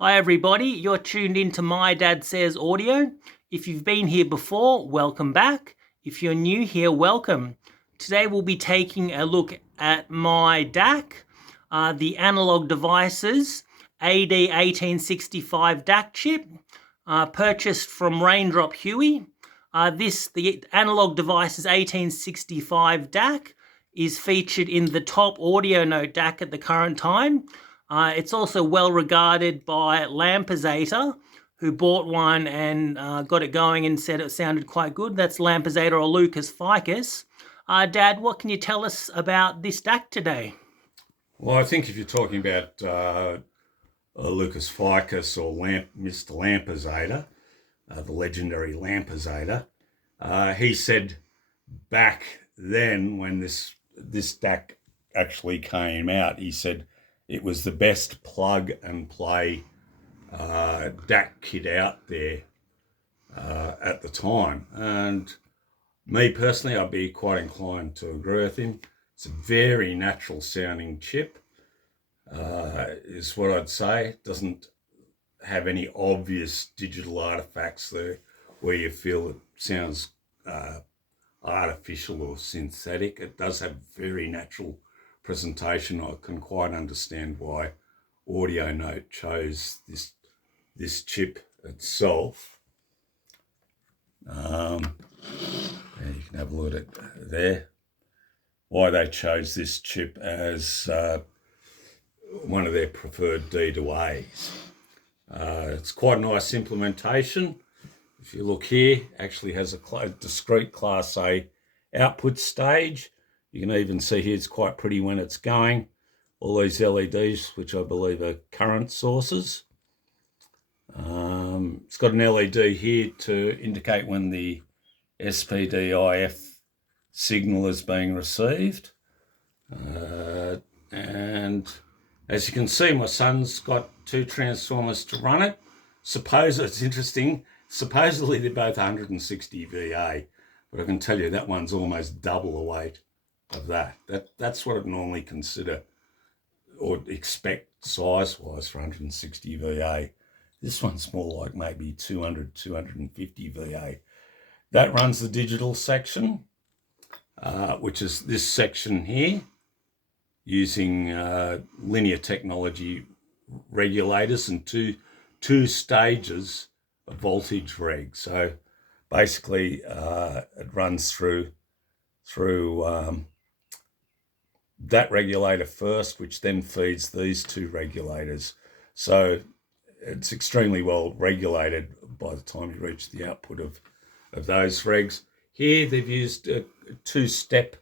Hi everybody, you're tuned into My Dad Says Audio. If you've been here before, welcome back. If you're new here, welcome. Today we'll be taking a look at my DAC, the Analogue Devices AD1865 DAC chip, purchased from Raindrop Huey. The Analogue Devices 1865 DAC is featured in the top audio note DAC at the current time. It's also well regarded by Lampizator, who bought one and got it going and said it sounded quite good. That's Lampizator or Lucas Ficus. Dad, what can you tell us about this DAC today? Well, I think if you're talking about Lucas Ficus or Mr. Lampizator, the legendary Lampizator, he said back then when this DAC actually came out, he said it was the best plug and play DAC kit out there at the time. And me personally, I'd be quite inclined to agree with him. It's a very natural sounding chip, is what I'd say. It doesn't have any obvious digital artifacts there where you feel it sounds artificial or synthetic. It does have very natural presentation. I can quite understand why Audio Note chose this chip itself. You can have a look at it there. Why they chose this chip as one of their preferred D to A's. It's quite a nice implementation. If you look here, actually has a discrete Class A output stage. You can even see here it's quite pretty when it's going. All these LEDs, which I believe are current sources. It's got an LED here to indicate when the SPDIF signal is being received. And as you can see, my son's got two transformers to run it. It's interesting. Supposedly they're both 160 VA, but I can tell you that one's almost double the weight of that. That's what I'd normally consider or expect size-wise for 160 VA. This one's more like maybe 200, 250 VA. That runs the digital section, which is this section here, using linear technology regulators and two stages of voltage reg. So basically it runs through that regulator first, which then feeds these two regulators. So it's extremely well regulated by the time you reach the output of those regs. Here they've used a two-step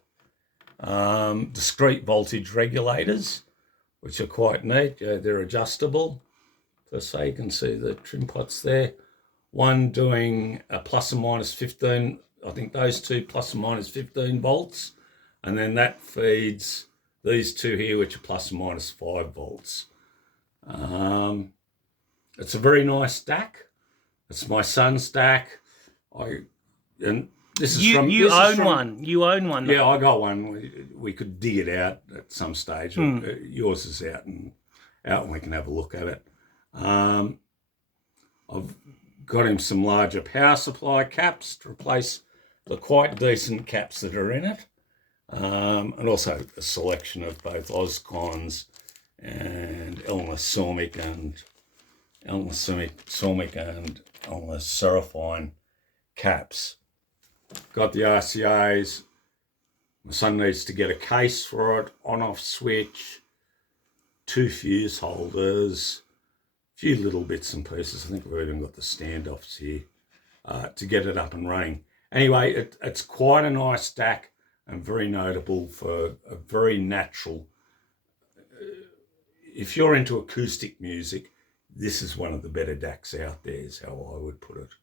discrete voltage regulators, which are quite neat. They're adjustable. So you can see the trim pots there. One doing a plus or minus 15, I think those two plus or minus 15 volts. And then that feeds these two here, which are plus or minus 5 volts. It's a very nice DAC. It's my son's DAC. You own one. Yeah, I got one. We could dig it out at some stage. Yours is out and we can have a look at it. I've got him some larger power supply caps to replace the quite decent caps that are in it. And also a selection of both Oscons and Elmer Sormic and Elmer Serafine caps. Got the RCAs. My son needs to get a case for it, on-off switch, two fuse holders, a few little bits and pieces. I think we've even got the standoffs here to get it up and running. Anyway, it's quite a nice DAC and very notable for a very natural. If you're into acoustic music, this is one of the better DACs out there, is how I would put it.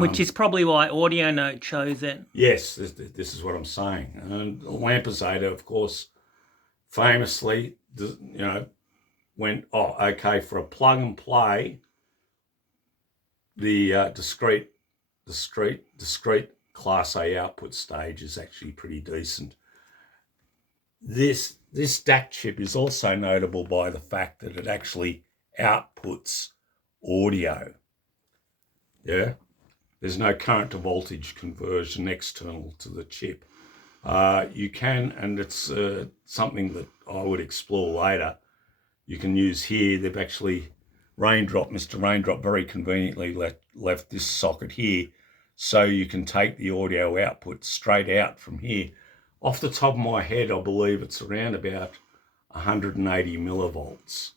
Which is probably why Audio Note chose it. Yes, this is what I'm saying. And Lampizator, of course, famously, went, okay, for a plug and play, the discrete Class A output stage is actually pretty decent. This DAC chip is also notable by the fact that it actually outputs audio. Yeah, there's no current to voltage conversion external to the chip. You can, and it's something that I would explore later. You can use here. They've actually Mr. Raindrop very conveniently left this socket here, so you can take the audio output straight out from here. Off the top of my head, I believe it's around about 180 millivolts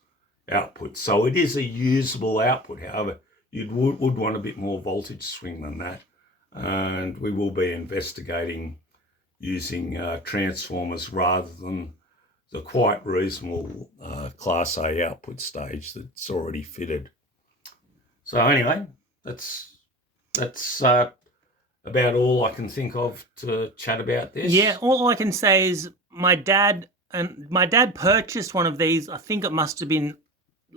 output. So it is a usable output. However, you would want a bit more voltage swing than that. And we will be investigating using transformers rather than the quite reasonable Class A output stage that's already fitted. So anyway, that's about all I can think of to chat about this. Yeah, all I can say is my dad purchased one of these. I think it must have been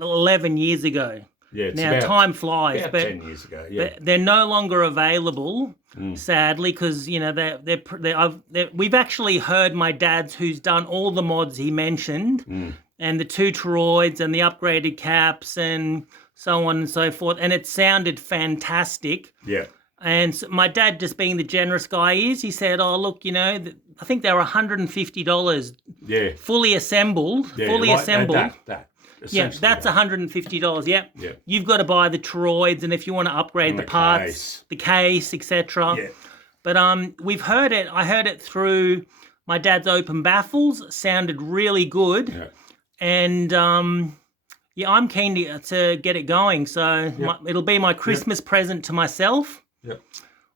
11 years ago. Yeah, it's now about, time flies, about but 10 years ago. Yeah, but they're no longer available, sadly, because you know we've actually heard my dad's, who's done all the mods he mentioned, and the two toroids and the upgraded caps and so on and so forth, and it sounded fantastic. Yeah. And so my dad, just being the generous guy he is, he said, "Oh, look, you know, I think they were $150. Yeah. Fully assembled. Yeah, fully like assembled. That. Yeah, that's $150. Yeah. Yeah. You've got to buy the toroids, and if you want to upgrade the parts, the case, etc. Yeah. But we've heard it. I heard it through my dad's open baffles. Sounded really good. Yeah. And yeah, I'm keen to get it going. So it'll be my Christmas present to myself. Yep.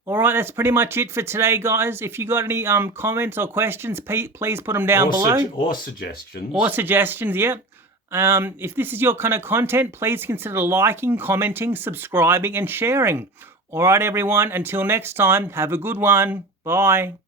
All right, that's pretty much it for today, guys. If you got any comments or questions, please put them down below. Or suggestions. Or suggestions, yep. If this is your kind of content, please consider liking, commenting, subscribing, and sharing. All right, everyone, until next time, have a good one. Bye.